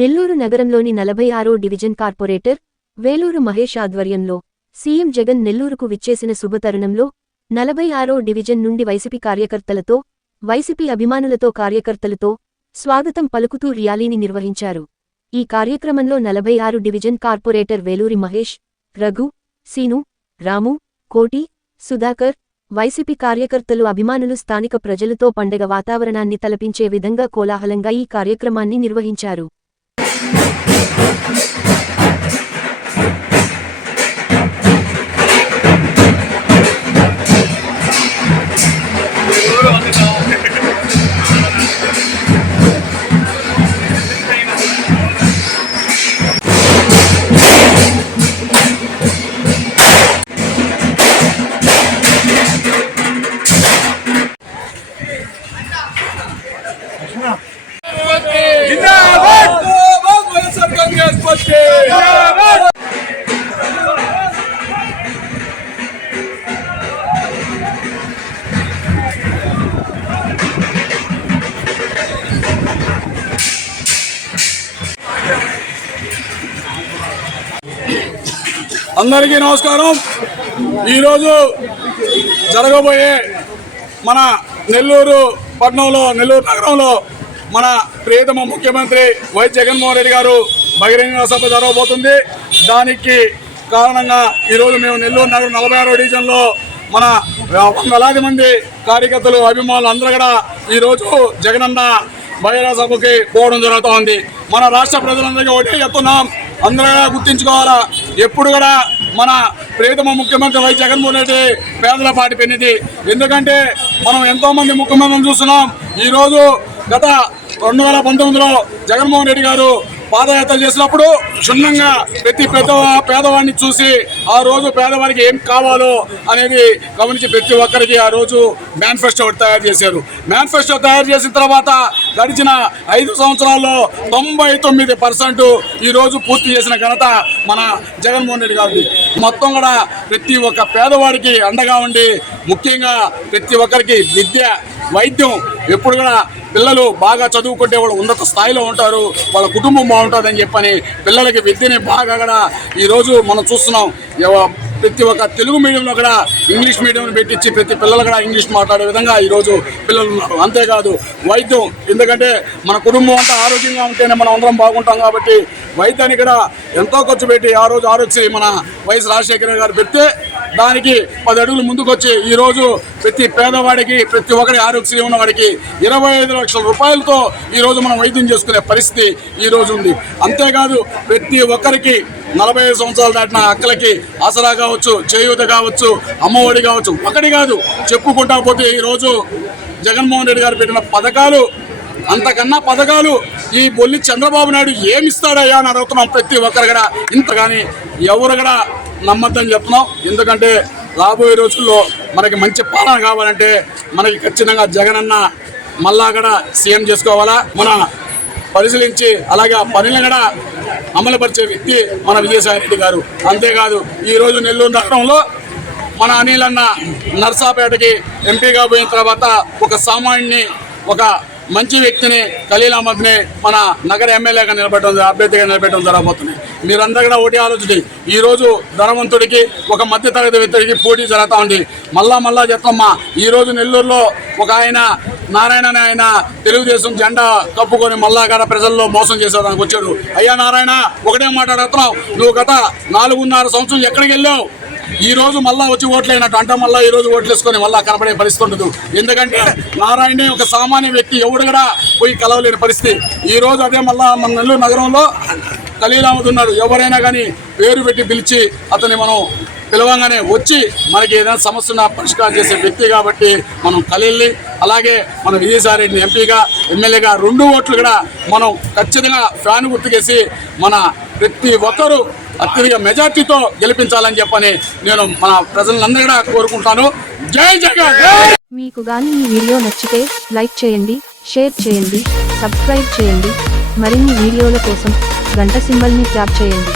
నెల్లూరు నగరంలోని నలభై ఆరో డివిజన్ కార్పొరేటర్ వేలూరు మహేష్ ఆధ్వర్యంలో సీఎం జగన్ నెల్లూరుకు విచ్చేసిన శుభతరుణంలో నలభై ఆరో డివిజన్ నుండి వైసీపీ కార్యకర్తలతో వైసీపీ అభిమానులతో కార్యకర్తలతో స్వాగతం పలుకుతూ ర్యాలీని నిర్వహించారు. ఈ కార్యక్రమంలో నలభై ఆరు division corporator Veluri Mahesh Raghu Seenu Ramu Koti Sudhakar YCP కార్యకర్తలు అభిమానులు స్థానిక ప్రజలతో పండగ వాతావరణాన్ని తలపించే విధంగా కోలాహలంగా ఈ కార్యక్రమాన్ని నిర్వహించారు. 누나 అందరికీ నమస్కారం. ఈరోజు జరగబోయే మన నెల్లూరు పట్టణంలో నెల్లూరు నగరంలో మన ప్రియతమ ముఖ్యమంత్రి వైఎస్ జగన్మోహన్ రెడ్డి గారు బహిరంగ సభ జరగబోతుంది. దానికి కారణంగా ఈరోజు మేము నెల్లూరు నగరం నలభై ఆరో డివిజన్లో మన వందలాది మంది కార్యకర్తలు అభిమానులు అందరూ కూడా ఈరోజు జగనన్న బహిరంగ సభకి పోవడం జరుగుతూ ఉంది మన రాష్ట్ర ప్రజలందరికీ ఒకటే చెప్తున్నాం. అందరూ కూడా గుర్తించుకోవాలా? ఎప్పుడు కూడా మన ప్రియతమ ముఖ్యమంత్రి వై జగన్మోహన్ రెడ్డి పేదల పాటి పెన్నిది ఎందుకంటే మనం ఎంతోమంది ముఖ్యమంత్రిని చూస్తున్నాం. ఈరోజు గత రెండు వేల పంతొమ్మిదిలో జగన్మోహన్ రెడ్డి గారు పాదయాత్ర చేసినప్పుడు క్షుణ్ణంగా ప్రతి పెద్ద పేదవాడిని చూసి ఆ రోజు పేదవారికి ఏం కావాలో అనేది గమనించి ప్రతి ఒక్కరికి ఆ రోజు మేనిఫెస్టో తయారు చేశారు. మేనిఫెస్టో తయారు చేసిన తర్వాత గడిచిన ఐదు సంవత్సరాల్లో తొంభై తొమ్మిది పర్సెంట్ ఈ రోజు పూర్తి చేసిన ఘనత మన జగన్మోహన్ రెడ్డి గారిది. మొత్తం కూడా ప్రతి ఒక్క పేదవాడికి అండగా ఉండి ముఖ్యంగా ప్రతి ఒక్కరికి విద్య వైద్యం ఎప్పుడు కూడా పిల్లలు బాగా చదువుకుంటే వాళ్ళు ఉన్నత స్థాయిలో ఉంటారు వాళ్ళ కుటుంబం బాగుంటుందని చెప్పని పిల్లలకి విద్యని బాగా కూడా ఈరోజు మనం చూస్తున్నాం. ప్రతి ఒక్క తెలుగు మీడియంలో కూడా ఇంగ్లీష్ మీడియం పెట్టించి ప్రతి పిల్లలు కూడా ఇంగ్లీష్ మాట్లాడే విధంగా ఈరోజు పిల్లలు ఉన్నారు. అంతేకాదు వైద్యం ఎందుకంటే మన కుటుంబం అంతా ఆరోగ్యంగా ఉంటేనే మనం అందరం బాగుంటాం కాబట్టి వైద్యానికి కూడా ఎంతో ఖర్చు పెట్టి ఆ రోజు ఆరోగ్యశ్రీ మన వైఎస్ రాజశేఖర గారు పెడితే దానికి పది అడుగులు ముందుకొచ్చి ఈరోజు ప్రతి పేదవాడికి ప్రతి ఒక్కరి ఆరోగ్యశ్రీ ఉన్నవాడికి ఇరవై ఐదు లక్షల రూపాయలతో ఈరోజు మనం వైద్యం చేసుకునే పరిస్థితి ఈరోజు ఉంది. అంతేకాదు ప్రతి ఒక్కరికి నలభై ఐదు సంవత్సరాలు దాటిన అక్కలకి ఆసరా కావచ్చు చేయూత కావచ్చు అమ్మఒడి కావచ్చు. ఒకటి కాదు చెప్పుకుంటా పోతే ఈరోజు జగన్మోహన్ రెడ్డి గారు పెట్టిన పథకాలు అంతకన్నా పథకాలు ఈ బొల్లి చంద్రబాబు నాయుడు ఏమిస్తాడయ్యా అని అడుగుతున్నాం ప్రతి ఒక్కరు కూడా. ఇంత కానీ ఎవరు కూడా నమ్మద్దని చెప్తున్నాం. ఎందుకంటే రాబోయే రోజుల్లో మనకి మంచి పాలన కావాలంటే మనకి ఖచ్చితంగా జగనన్న మళ్ళా కూడా సీఎం చేసుకోవాలా? మన పరిశీలించి అలాగే ఆ పనులను కూడా అమలుపరిచే వ్యక్తి మన విజయసాయి రెడ్డి గారు. అంతేకాదు ఈరోజు నెల్లూరు నగరంలో మన అనిల్ అన్న నర్సాపేటకి ఎంపీగా పోయిన తర్వాత ఒక సామాన్యుని ఒక మంచి వ్యక్తిని ఖలీల్ అహ్మద్ని మన నగర ఎమ్మెల్యేగా నిలబెట్టడం అభ్యర్థిగా నిలబెట్టడం జరగబోతుంది. మీరందరూ కూడా ఒకటి ఆలోచించి ఈ రోజు ధనవంతుడికి ఒక మధ్యతరగతి వ్యక్తికి పోటీ జరుగుతూ ఉంది. మళ్ళా మళ్ళా చెప్తామ్మా ఈ రోజు నెల్లూరులో ఒక ఆయన నారాయణ ఆయన తెలుగుదేశం జెండా కప్పుకొని మళ్ళా కూడా ప్రజల్లో మోసం చేసేదానికి వచ్చాడు. అయ్యా నారాయణ ఒకటే మాట్లాడుతున్నావు నువ్వు గత నాలుగున్నర సంవత్సరం ఎక్కడికి వెళ్ళావు? ఈ రోజు మళ్ళా వచ్చి ఓట్లైనట్టు అంటే మళ్ళా ఈ రోజు ఓట్లు వేసుకొని మళ్ళా కనబడే పరిస్థితి ఉండదు ఎందుకంటే నారాయణే ఒక సామాన్య వ్యక్తి ఎవడు కూడా పోయి కలవలేని పరిస్థితి. ఈ రోజు అదే మళ్ళా మన నెల్లూరు నగరంలో కలిలాముతున్నాడు ఎవరైనా కానీ పేరు పెట్టి పిలిచి అతన్ని మనం పిలవంగానే వచ్చి మనకి ఏదైనా సమస్యను పరిష్కారం చేసే వ్యక్తి కాబట్టి మనం కలిల్లి అలాగే మన విజయసాయిరెడ్డిని ఎంపీగా ఎమ్మెల్యేగా రెండు ఓట్లు కూడా మనం ఖచ్చితంగా ఫ్యాన్ గుర్తుకేసి మన ప్రతి ఒక్కరూ అత్యధిక మెజార్టీతో గెలిపించాలని చెప్పని నేను మన ప్రజలందరూ కూడా కోరుకుంటాను. జై జగన్! మీకు గాని ఈ వీడియో నచ్చితే లైక్ చేయండి షేర్ చేయండి సబ్స్క్రైబ్ చేయండి. మరిన్ని వీడియోల కోసం గంట సింబల్ని ట్యాప్ చేయండి.